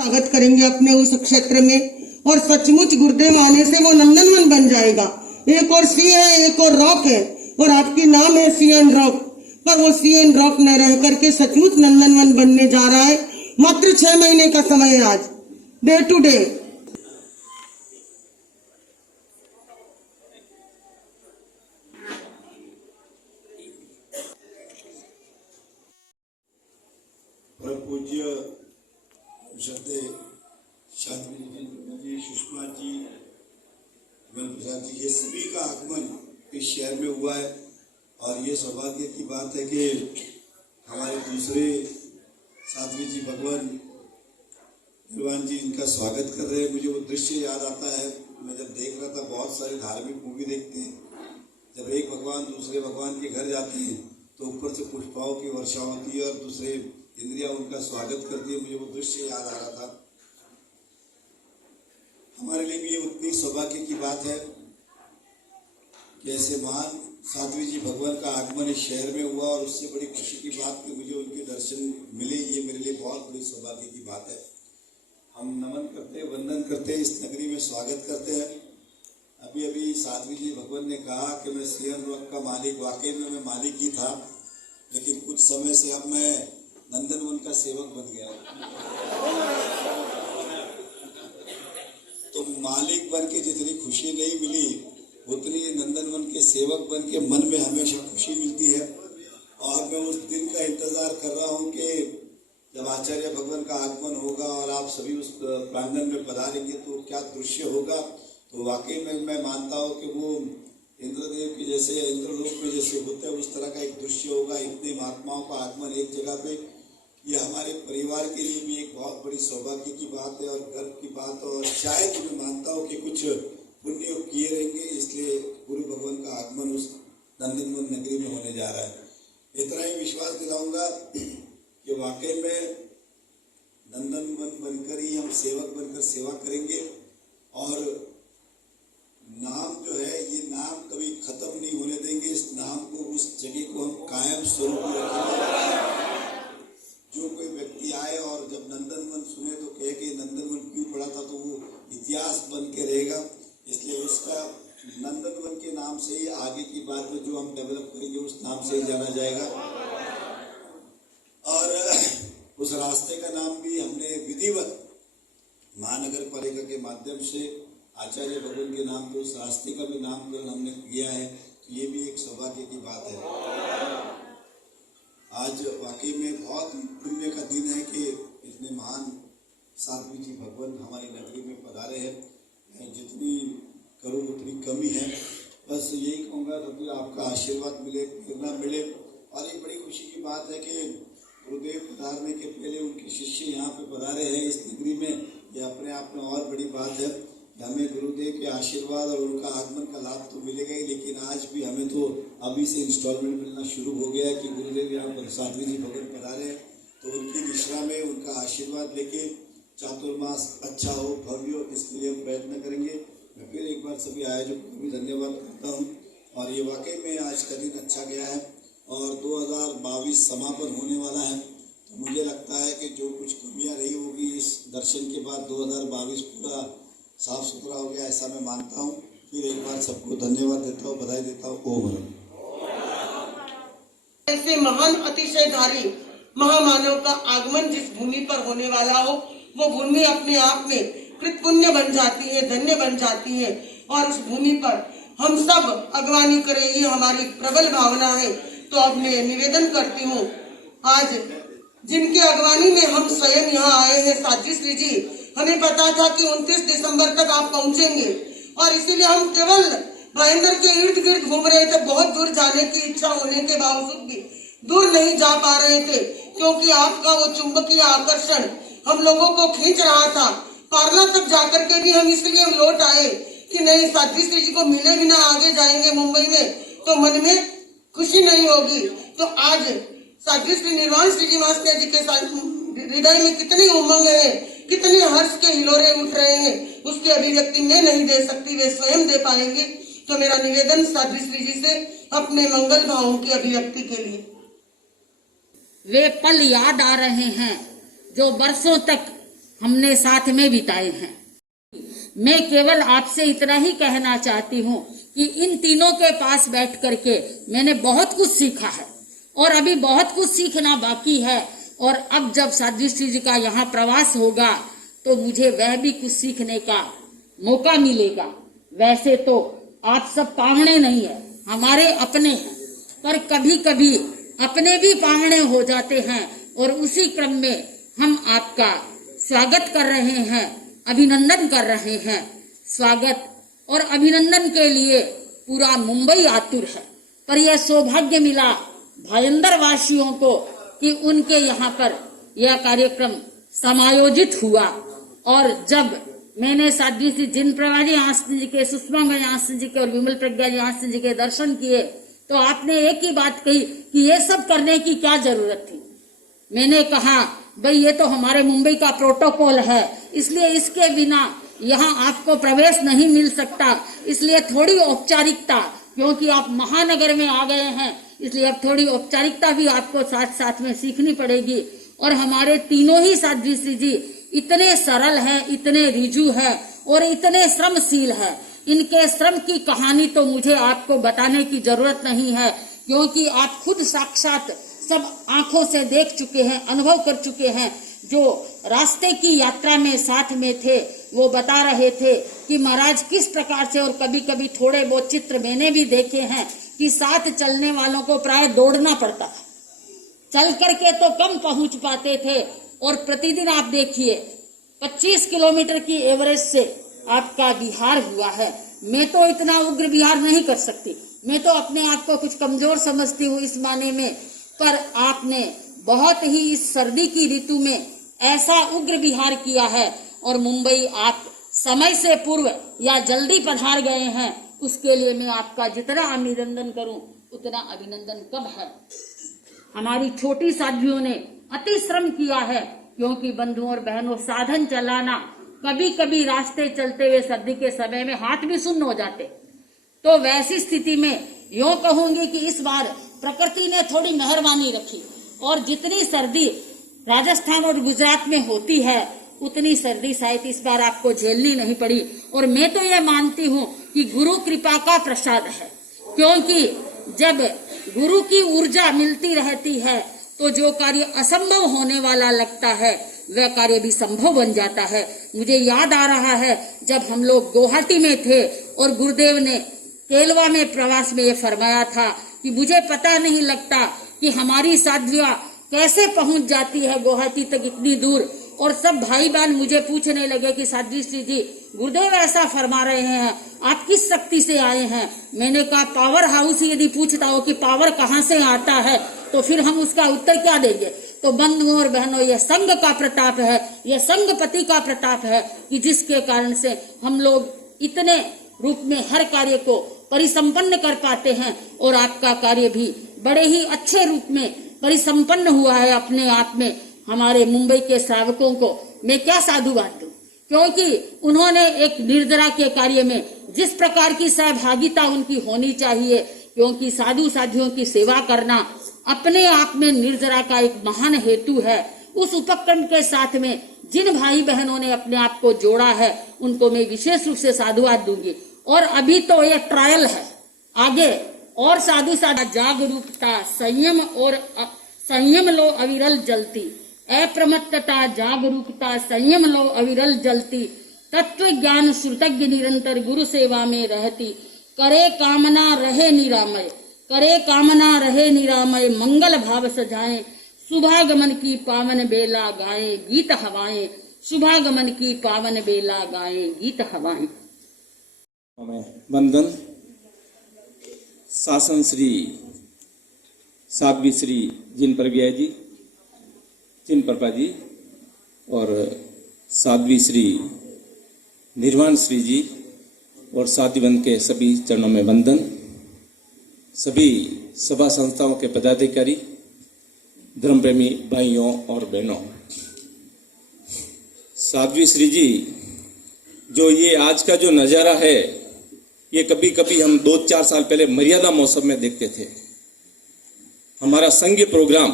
स्वागत करेंगे अपने उस क्षेत्र में और सचमुच गुरुदेव आने से वो नंदनवन बन जाएगा। एक और सी है, एक और रॉक है और आपकी नाम है सी एन रॉक, पर वो सी एन रॉक न रह करके सचमुच नंदनवन बनने जा रहा है। मात्र 6 महीने का समय है आज, डे टू डे। परम पूज्य श्रद्धे शांति जी, सुषमा जी, प्रसाद जी, ये सभी का आगमन इस शहर में हुआ है और ये सौभाग्य की बात है कि हमारे दूसरे साध्वी जी भगवान भगवान जी इनका स्वागत कर रहे हैं। मुझे वो दृश्य याद आता है, मैं जब देख रहा था, बहुत सारे धार्मिक मूवी देखते हैं, जब एक भगवान दूसरे भगवान के घर जाते हैं तो ऊपर से पुष्पाओं की वर्षा होती है और दूसरे इंद्रियां उनका स्वागत करती है। मुझे वो दृश्य याद आ रहा था। हमारे लिए भी ये उतनी सौभाग्य की बात है कि ऐसे महान साध्वी जी भगवान का आगमन इस शहर में हुआ और उससे बड़ी खुशी की बात कि मुझे उनके दर्शन मिले, ये मेरे लिए बहुत बड़ी सौभाग्य की बात है। हम नमन करते हैं, वंदन करते हैं, इस नगरी में स्वागत करते हैं। अभी अभी साध्वी जी भगवान ने कहा कि मैं सीएम रॉक का मालिक, वाकई में मैं मालिक ही था, लेकिन कुछ समय से अब मैं नंदनवन का सेवक बन गया। तो मालिक बन के जितनी खुशी नहीं मिली उतनी नंदनवन के सेवक बन के मन में हमेशा खुशी मिलती है। और मैं उस दिन का इंतजार कर रहा हूँ कि जब आचार्य भगवान का आगमन होगा और आप सभी उस प्रांगण में पधारेंगे तो क्या दृश्य होगा। तो वाकई में मैं मानता हूँ कि वो इंद्रदेव की जैसे, इंद्रलोक में जैसे होता है उस तरह का एक दृश्य होगा। इतने महात्माओं का आगमन एक जगह पे, ये हमारे परिवार के लिए भी एक बहुत बड़ी सौभाग्य की बात है और गर्व की बात। और शायद मैं मानता हूँ कि कुछ पुण्य किए रहेंगे, इसलिए गुरु भगवान का आगमन उस नंदनवन नगरी में होने जा रहा है। इतना ही विश्वास दिलाऊंगा कि वाकई में नंदनवन बनकर ही हम सेवक बनकर सेवा करेंगे और नाम जो है, ये नाम कभी खत्म नहीं होने देंगे। इस नाम को, उस जगह को हम कायम स्वरूप में रखेंगे। जो कोई व्यक्ति आए और जब नंदनवन सुने तो कहे कि नंदनवन क्यों पड़ा था, तो वो इतिहास बन के रहेगा। इसलिए उसका नंदनवन के नाम से ही आगे की बात में जो हम डेवलप करेंगे उस नाम से ही जाना जाएगा। और उस रास्ते का नाम भी हमने विधिवत महानगर पालिका के माध्यम से आचार्य भगवान के नाम पे उस रास्ते का भी नामकरण हमने किया है। तो ये भी एक सौभाग्य की बात है। आज वाकई में बहुत पुण्य का दिन है कि इतने महान साध्वी जी भगवान हमारी नगरी में पधारे हैं। जितनी करूँ उतनी कमी है। बस यही कहूँगा कि आपका आशीर्वाद मिले, प्रेरणा मिले। और ये बड़ी खुशी की बात है कि गुरुदेव पधारने के पहले उनके शिष्य यहाँ पे पधारे हैं इस नगरी में। ये अपने आप में और बड़ी बात है कि हमें गुरुदेव के आशीर्वाद और उनका आगमन का लाभ तो मिलेगा ही, लेकिन आज भी हमें तो अभी से इंस्टॉलमेंट मिलना शुरू हो गया है कि गुरुदेव यहाँ पर साध्वी जी भगवान पधारे हैं। तो उनकी दिशा में उनका आशीर्वाद लेके चातुर्मास अच्छा हो, भव्य हो, इसके लिए हम प्रयत्न करेंगे। मैं फिर एक बार सभी आयोजकों को भी धन्यवाद करता हूँ। और ये वाकई में आज का दिन अच्छा गया है और 2022 समापन होने वाला है। तो मुझे लगता है कि जो कुछ कमियां रही होगी इस दर्शन के बाद 2022 पूरा साफ सुथरा हो गया, ऐसा मैं मानता हूँ। फिर एक बार सबको धन्यवाद देता हूँ, बधाई देता हूँ। ओम। ऐसे महान अतिशयधारी महामानव का आगमन जिस भूमि पर होने वाला हो, वो भूमि अपने आप में कृत पुण्य बन जाती है, धन्य बन जाती है। और उस भूमि पर हम सब अगवानी करें, ये हमारी प्रबल भावना है। तो अब मैं निवेदन करती हूँ, आज जिनके अगवानी में हम स्वयं यहाँ आए हैं, साध्वी श्री जी, हमें पता था कि 29 दिसंबर तक आप पहुंचेंगे और इसीलिए हम केवल भाईंदर के इर्द गिर्द घूम रहे थे। बहुत दूर जाने की इच्छा होने के बावजूद भी दूर नहीं जा पा रहे थे, क्योंकि आपका वो चुंबकीय आकर्षण हम लोगों को खींच रहा था। पारला तक जाकर के भी हम इसलिए लौट आए कि नहीं, साध्वी श्री जी को मिले बिना आगे जाएंगे मुंबई में तो मन में खुशी नहीं होगी। तो आज साध्वी श्री निर्वाण श्री जी महाराज जी के साथ हृदय में कितनी उमंग है, कितने हर्ष के हिलोरे उठ रहे हैं, उसकी अभिव्यक्ति मैं नहीं दे सकती, वे स्वयं दे पाएंगे। तो मेरा निवेदन साध्वी श्री जी से अपने मंगल भावों की अभिव्यक्ति के लिए। वे पल याद आ रहे हैं जो बरसों तक हमने साथ में बिताए हैं। मैं केवल आपसे इतना ही कहना चाहती हूँ कि इन तीनों के पास बैठ करके मैंने बहुत कुछ सीखा है और अभी बहुत कुछ सीखना बाकी है। और अब जब साध्वी श्री जी का यहाँ प्रवास होगा तो मुझे वह भी कुछ सीखने का मौका मिलेगा। वैसे तो आप सब पावने नहीं है, हमारे अपने हैं, पर कभी कभी अपने भी पावने हो जाते हैं और उसी क्रम में हम आपका स्वागत कर रहे हैं, अभिनंदन कर रहे हैं। स्वागत और अभिनंदन के लिए पूरा मुंबई आतुर है, पर यह सौभाग्य मिला भायंदर वासियों को कि उनके यहाँ पर यह कार्यक्रम समायोजित हुआ। और जब मैंने साध्वी श्री जिन प्रभा जी आसन जी के, सुषमा आसन जी के और विमल प्रज्ञा जी आसन जी के दर्शन किए तो आपने एक ही बात कही कि ये सब करने की क्या जरूरत थी। मैंने कहा भाई ये तो हमारे मुंबई का प्रोटोकॉल है, इसलिए इसके बिना यहाँ आपको प्रवेश नहीं मिल सकता, इसलिए थोड़ी औपचारिकता, क्योंकि आप महानगर में आ गए हैं इसलिए अब थोड़ी औपचारिकता भी आपको साथ साथ में सीखनी पड़ेगी। और हमारे तीनों ही साध्वी श्री जी इतने सरल हैं, इतने रिजु हैं और इतने श्रमशील हैं। इनके श्रम की कहानी तो मुझे आपको बताने की जरूरत नहीं है, क्योंकि आप खुद साक्षात सब आंखों से देख चुके हैं, अनुभव कर चुके हैं। जो रास्ते की यात्रा में साथ में थे वो बता रहे थे कि महाराज किस प्रकार से, और कभी कभी थोड़े बहुत चित्र मैंने भी देखे हैं कि साथ चलने वालों को प्राय दौड़ना पड़ता था, चल करके तो कम पहुंच पाते थे। और प्रतिदिन आप देखिए 25 किलोमीटर की एवरेज से आपका बिहार हुआ है। मैं तो इतना उग्र बिहार नहीं कर सकती, मैं तो अपने आप को कुछ कमजोर समझती हूँ इस माने में, पर आपने बहुत ही इस सर्दी की ऋतु में ऐसा उग्र विहार किया है। और मुंबई आप समय से पूर्व या जल्दी पधार गए हैं, उसके लिए मैं आपका जितना अभिनंदन करूं उतना अभिनंदन कम है। हमारी छोटी साध्वियों ने अति श्रम किया है, क्योंकि बंधुओं और बहनों साधन चलाना, कभी कभी रास्ते चलते हुए सर्दी के समय में हाथ भी सुन्न हो जाते, तो वैसी स्थिति में यूं कहूंगी कि इस बार प्रकृति ने थोड़ी मेहरबानी रखी और जितनी सर्दी राजस्थान और गुजरात में होती है उतनी सर्दी शायद इस बार आपको झेलनी नहीं पड़ी। और मैं तो ये मानती हूँ कि गुरु कृपा का प्रसाद है, क्योंकि जब गुरु की ऊर्जा मिलती रहती है तो जो कार्य असंभव होने वाला लगता है वह कार्य भी संभव बन जाता है। मुझे याद आ रहा है जब हम लोग गुवाहाटी में थे और गुरुदेव ने केलवा में प्रवास में ये फरमाया था कि मुझे पता नहीं लगता कि हमारी साध्वियां कैसे पहुंच जाती है गुवाहाटी तक इतनी दूर। और सब भाई बहन मुझे पूछने लगे कि साध्वी श्री जी गुरुदेव ऐसा फरमा रहे हैं, आप किस शक्ति से आए हैं। मैंने कहा पावर हाउस यदि पूछता हो कि पावर कहाँ से आता है तो फिर हम उसका उत्तर क्या देंगे। तो बंधुओं और बहनों, यह संघ का प्रताप है, यह संघपति का प्रताप है कि जिसके कारण से हम लोग इतने रूप में हर कार्य को परिसंपन्न कर पाते हैं। और आपका कार्य भी बड़े ही अच्छे रूप में परिसंपन्न हुआ है अपने आप में। हमारे मुंबई के श्रावकों को मैं क्या साधुवाद दूं, क्योंकि उन्होंने एक निर्जरा के कार्य में जिस प्रकार की सहभागिता उनकी होनी चाहिए, क्योंकि साधु साधियों की सेवा करना अपने आप में निर्जरा का एक महान हेतु है। उस उपक्रम के साथ में जिन भाई बहनों ने अपने आप को जोड़ा है उनको मैं विशेष रूप से साधुवाद दूंगी। और अभी तो यह ट्रायल है, आगे और साधु साधा जागरूकता संयम और संयम लो अविरल जलती, अप्रमत्तता जागरूकता संयम लो अविरल जलती, तत्व ज्ञान श्रुतज्ञ निरंतर गुरु सेवा में रहती, करे कामना रहे निरामय, करे कामना रहे निरामय, मंगल भाव सजाए, शुभागमन की पावन बेला गाए गीत हवाएं, शुभागमन की पावन बेला गाए गीत हवाएं। वंदन शासन श्री साध्वी श्री जिन प्रज्ञा जी, जिन प्रभा जी और साध्वी श्री निर्वाण श्री जी और साध्वीवंत के सभी चरणों में वंदन। सभी सभा संस्थाओं के पदाधिकारी, धर्म प्रेमी भाइयों और बहनों, साध्वी श्री जी जो ये आज का जो नज़ारा है ये कभी कभी हम 2-4 साल पहले मर्यादा महोत्सव में देखते थे। हमारा संघीय प्रोग्राम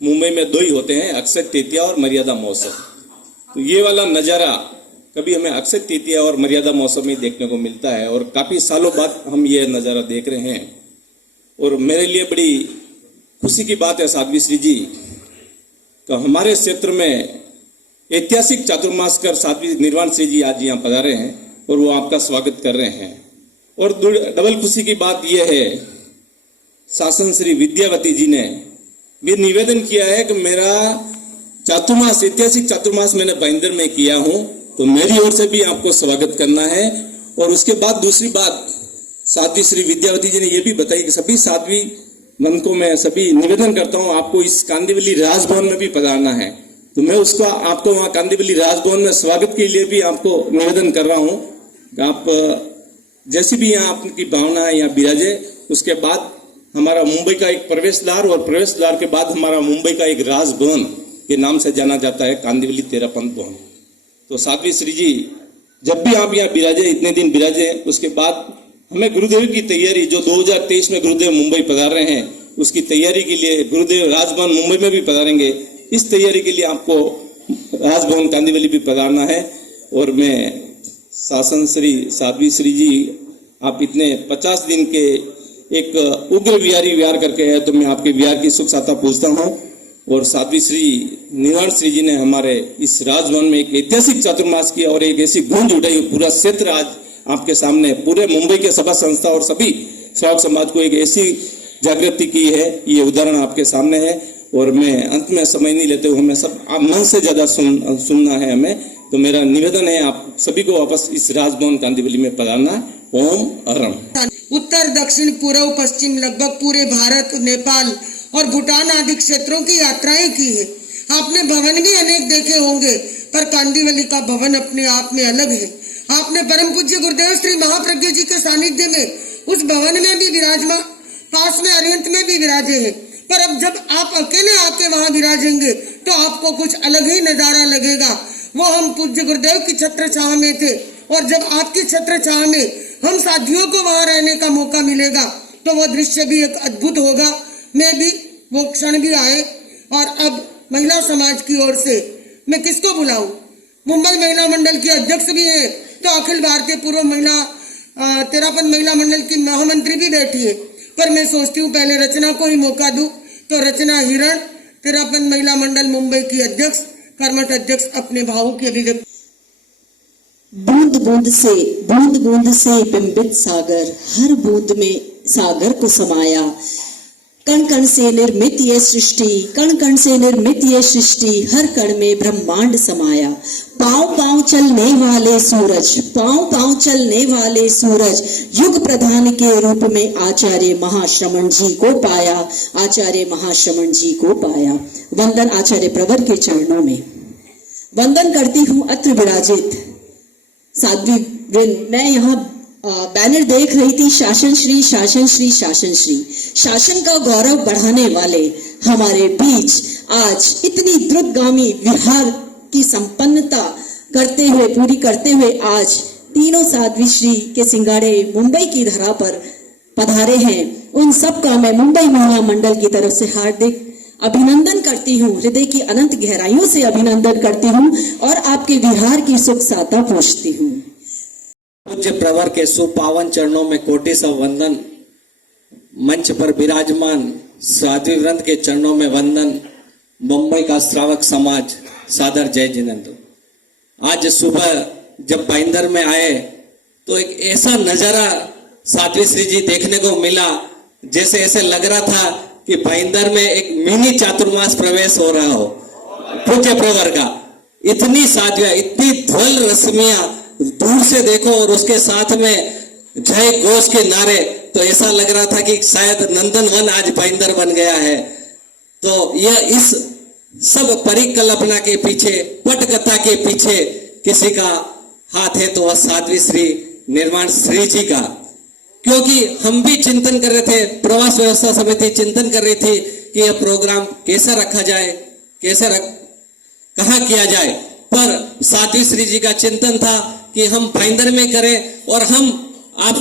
मुंबई में 2 ही होते हैं, अक्षय तृतीया और मर्यादा महोत्सव। तो ये वाला नज़ारा कभी हमें अक्षय तृतीया और मर्यादा मौसम में देखने को मिलता है और काफ़ी सालों बाद हम ये नज़ारा देख रहे हैं। और मेरे लिए बड़ी खुशी की बात है साध्वी श्री जी तो हमारे क्षेत्र में ऐतिहासिक चातुर्मास कर साध्वी निर्वाण श्री जी आज यहाँ पधारे हैं और वो आपका स्वागत कर रहे हैं। और डबल खुशी की बात यह है शासन श्री विद्यावती जी ने भी निवेदन किया है कि मेरा चातुर्मास ऐतिहासिक चातुर्मास मैंने भाईंदर में किया हूँ तो मेरी ओर से भी आपको स्वागत करना है। और उसके बाद दूसरी बात साध्वी श्री विद्यावती जी ने यह भी बताई कि सभी साध्वी मन को मैं सभी निवेदन करता हूँ आपको इस कांदिवली राजभवन में भी पधारना है। तो मैं उसको आपको वहाँ कांदिवली राजभवन में स्वागत के लिए भी आपको निवेदन कर रहा हूँ कि आप जैसी भी यहाँ आपकी भावना है यहाँ बिराजे। उसके बाद हमारा मुंबई का एक प्रवेश द्वार और प्रवेश द्वार के बाद हमारा मुंबई का एक राजभवन के नाम से जाना जाता है कांदिवली तेरापंथ भवन। तो साध्वी श्री जी जब भी आप यहाँ बिराजे इतने दिन बिराजे उसके बाद हमें गुरुदेव की तैयारी जो 2023 में गुरुदेव मुंबई पधार रहे हैं उसकी तैयारी के लिए गुरुदेव राजभवन मुंबई में भी पधारेंगे। इस तैयारी के लिए आपको राजभवन कांदिवली भी पधारना है। और मैं शासन श्री साध्वी श्री जी आप इतने 50 दिन के एक उग्र विहारी विहार करके है तो मैं आपके विहार की सुख साता पूछता हूँ। और साध्वी श्री निर्वाण श्री जी ने हमारे इस राजभवन में एक ऐतिहासिक चातुर्मास किया और एक ऐसी गूंज उठाई पूरा क्षेत्र आज आपके सामने पूरे मुंबई के सभा संस्था और सभी श्रावक समाज को एक ऐसी जागृति की है। ये उदाहरण आपके सामने है। और मैं अंत में समय नहीं लेते हुए हमें सब आप मन से ज्यादा सुनना है हमें। तो मेरा निवेदन है आप सभी को वापस इस राजभवन कांदिवली में पधारना। ओम अरम। उत्तर दक्षिण पूर्व पश्चिम लगभग पूरे भारत नेपाल और भूटान आदि क्षेत्रों की यात्राएं की है। आपने भवन भी अनेक देखे होंगे पर कांदिवली का भवन अपने आप में अलग है। आपने परम पूज्य गुरुदेव श्री महाप्रज्ञ जी के सानिध्य में उस भवन में भी विराजमान पास में अरिहंत में भी विराजे हैं। पर अब जब आप अकेले आके वहां विराजेंगे तो आपको कुछ अलग ही नजारा लगेगा। वो हम पूज्य गुरुदेव की छत्र छाया में थे और जब आपकी छत्र छाया में हम साथियों को वहां रहने का मौका मिलेगा तो वो दृश्य भी एक अद्भुत होगा। मैं भी वो क्षण भी आए। और अब महिला समाज की ओर से मैं किसको बुलाऊं? मुंबई महिला मंडल की अध्यक्ष भी है तो अखिल भारतीय पूर्व महिला तेरापंथ महिला मंडल की महामंत्री भी बैठी है। पर मैं सोचती हूँ पहले रचना को ही मौका दूं। तो रचना हिरण तेरापंथ महिला मंडल मुंबई की अध्यक्ष कर्मठ अध्यक्ष अपने भावों की अभिव्यक्ति। बूंद बूंद से बिंबित सागर, हर बूंद में सागर को समाया। कण कण से निर्मित ये सृष्टि, कण कण से निर्मित ये सृष्टि, हर कण में ब्रह्मांड समाया। पांव पांव चलने वाले सूरज, पांव पांव चलने वाले सूरज, युग प्रधान के रूप में आचार्य महाश्रमण जी को पाया, आचार्य महाश्रमण जी को पाया। वंदन आचार्य प्रवर के चरणों में वंदन करती हूँ। अत्र विराजित साध्वी वृंद, मैं यहाँ बैनर देख रही थी शासन श्री शासन श्री शासन श्री। शासन का गौरव बढ़ाने वाले हमारे बीच आज इतनी द्रुतगामी विहार की संपन्नता करते हुए पूरी करते हुए आज तीनों साध्वी श्री के सिंगाड़े मुंबई की धरा पर पधारे हैं। उन सब का मैं मुंबई महिला मंडल की तरफ से हार्दिक अभिनंदन करती हूँ, हृदय की अनंत गहराइयों से अभिनंदन करती हूँ और आपके विहार की सुख साता पूछती हूँ। पूज्य प्रवर के सुपावन चरणों में कोटि सौ वंदन। मंच पर विराजमान साध्वी वृंद के चरणों में वंदन। मुंबई का श्रावक समाज सादर जय जिनेंद्र। आज सुबह जब भाईंदर में आए तो एक ऐसा नजारा साध्वी श्री जी देखने को मिला जैसे ऐसे लग रहा था कि भाईंदर में एक मिनी चातुर्मास प्रवेश हो रहा हो पूज्य प्रवर का। इतनी साध्वियां, इतनी ध्वल रश्मियां दूर से देखो और उसके साथ में जय घोष के नारे, तो ऐसा लग रहा था कि शायद नंदन वन आज भाईंदर बन गया है। तो यह इस सब परिकल्पना के पीछे, पटकथा के पीछे किसी का हाथ है तो वह साध्वी श्री निर्वाण श्री जी का। क्योंकि हम भी चिंतन कर रहे थे, प्रवास व्यवस्था समिति चिंतन कर रही थी कि यह प्रोग्राम कैसा रखा जाए, कहाँ किया जाए, पर साध्वी श्री जी का चिंतन था कि हम भाईंदर में करें। और हम आप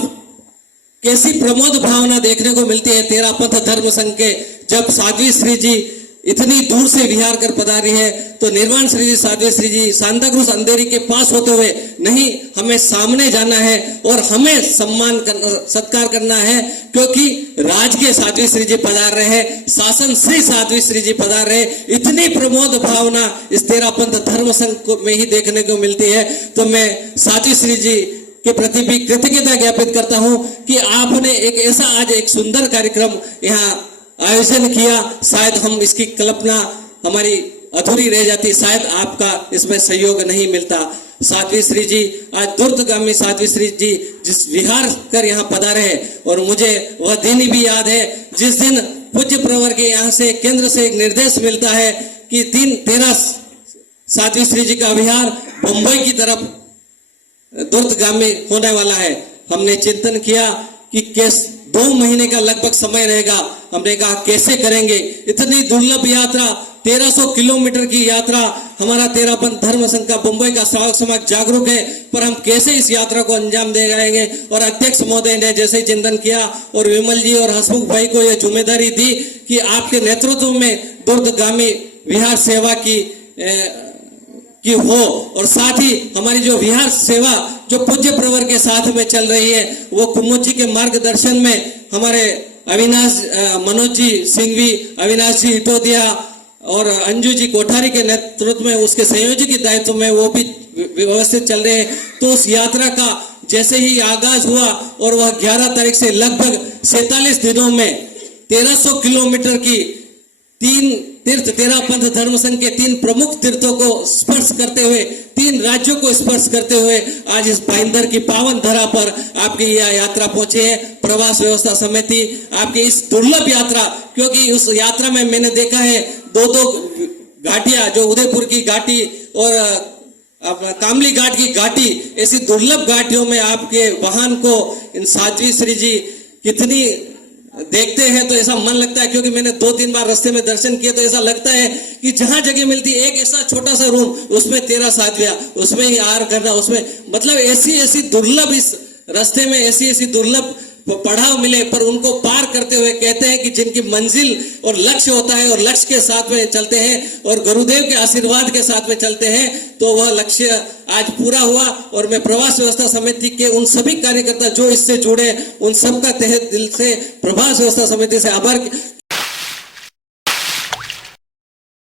कैसी प्रमोद भावना देखने को मिलती है तेरापंथ धर्म संघ के, जब साध्वी श्री जी इतनी दूर से विहार कर पधारी है, तो निर्वाण श्री जी, साध्वी श्री जी सांताक्रूज अंधेरी के पास होते हुए नहीं, हमें सामने जाना है और हमें सम्मान करना, सत्कार करना है, क्योंकि राजकीय साध्वी श्री जी पधार रहे हैं, शासन श्री साध्वी श्री जी पधार रहे। इतनी प्रमोद भावना इस तेरापंथ धर्म संघ में ही देखने को मिलती है। तो मैं साध्वी श्री जी के प्रति भी कृतज्ञता ज्ञापित करता हूं कि आपने एक ऐसा आज एक सुंदर कार्यक्रम यहाँ आयोजन किया। शायद हम इसकी कल्पना हमारी अधूरी रह जाती, शायद आपका इसमें सहयोग नहीं मिलता। साध्वी श्री जी आज दूरगामी साध्वी श्री जी जिस विहार कर यहाँ पधारे हैं, और मुझे वह दिन भी याद है जिस दिन पूज्य प्रवर के यहाँ से केंद्र से एक निर्देश मिलता है कि 13 साध्वी श्री जी का विहार मुंबई की तरफ दूरगामी होने वाला है। हमने चिंतन किया कि कैसे 2 महीने का लगभग समय रहेगा, हमने कहा कैसे करेंगे, इतनी दुर्लभ यात्रा 1300 किलोमीटर की यात्रा, हमारा तेरापंथ धर्म संघ का मुंबई का श्रावक समाज जागरूक है, पर हम कैसे इस यात्रा को अंजाम दे जाएंगे। और अध्यक्ष महोदय ने जैसे ही चिंतन किया और विमल जी और हसमुख भाई को यह जिम्मेदारी दी कि आपके नेतृत्व में दूरगामी विहार सेवा की हो, और साथ ही हमारी जो विहार सेवा जो पूज्य प्रवर के साथ में चल रही है, वो कुमुद जी के मार्गदर्शन में हमारे अविनाश मनोज जी सिंघवी, अविनाश जी इटोदिया और अंजू जी कोठारी के नेतृत्व में, उसके संयोजक के दायित्व में वो भी व्यवस्थित चल रहे हैं। तो उस यात्रा का जैसे ही आगाज हुआ और वह 11 तारीख से लगभग 47 दिनों में 1300 किलोमीटर की 3 तीर्थ तेरापंथ धर्म संघ के 3 प्रमुख तीर्थों को स्पर्श करते हुए, 3 राज्यों को स्पर्श करते हुए आज इस भाईंदर की पावन धरा पर आपकी यह यात्रा पहुंची है। प्रवास व्यवस्था समिति आपकी इस दुर्लभ यात्रा, क्योंकि उस यात्रा में मैंने देखा है 2-2 घाटियां, जो उदयपुर की घाटी और कामली घाट की घाटी, ऐसी दुर्लभ घाटियों में आपके वाहन को इन साध्वी श्री जी कितनी देखते हैं तो ऐसा मन लगता है, क्योंकि मैंने 2-3 बार रास्ते में दर्शन किए तो ऐसा लगता है कि जहां जगह मिलती है एक ऐसा छोटा सा रूम, उसमें 13 साध्वियां, उसमें ही आहार करना, उसमें मतलब ऐसी दुर्लभ, इस रास्ते में ऐसी दुर्लभ पड़ाव मिले, पर उनको पार करते हुए कहते हैं कि जिनकी मंजिल और लक्ष्य होता है और लक्ष्य के साथ में चलते हैं और गुरुदेव के आशीर्वाद के साथ में चलते हैं, तो वह लक्ष्य आज पूरा हुआ। और मैं प्रवास व्यवस्था समिति के उन सभी कार्यकर्ता जो इससे जुड़े, उन सबका तहे दिल से प्रवास व्यवस्था समिति से आभार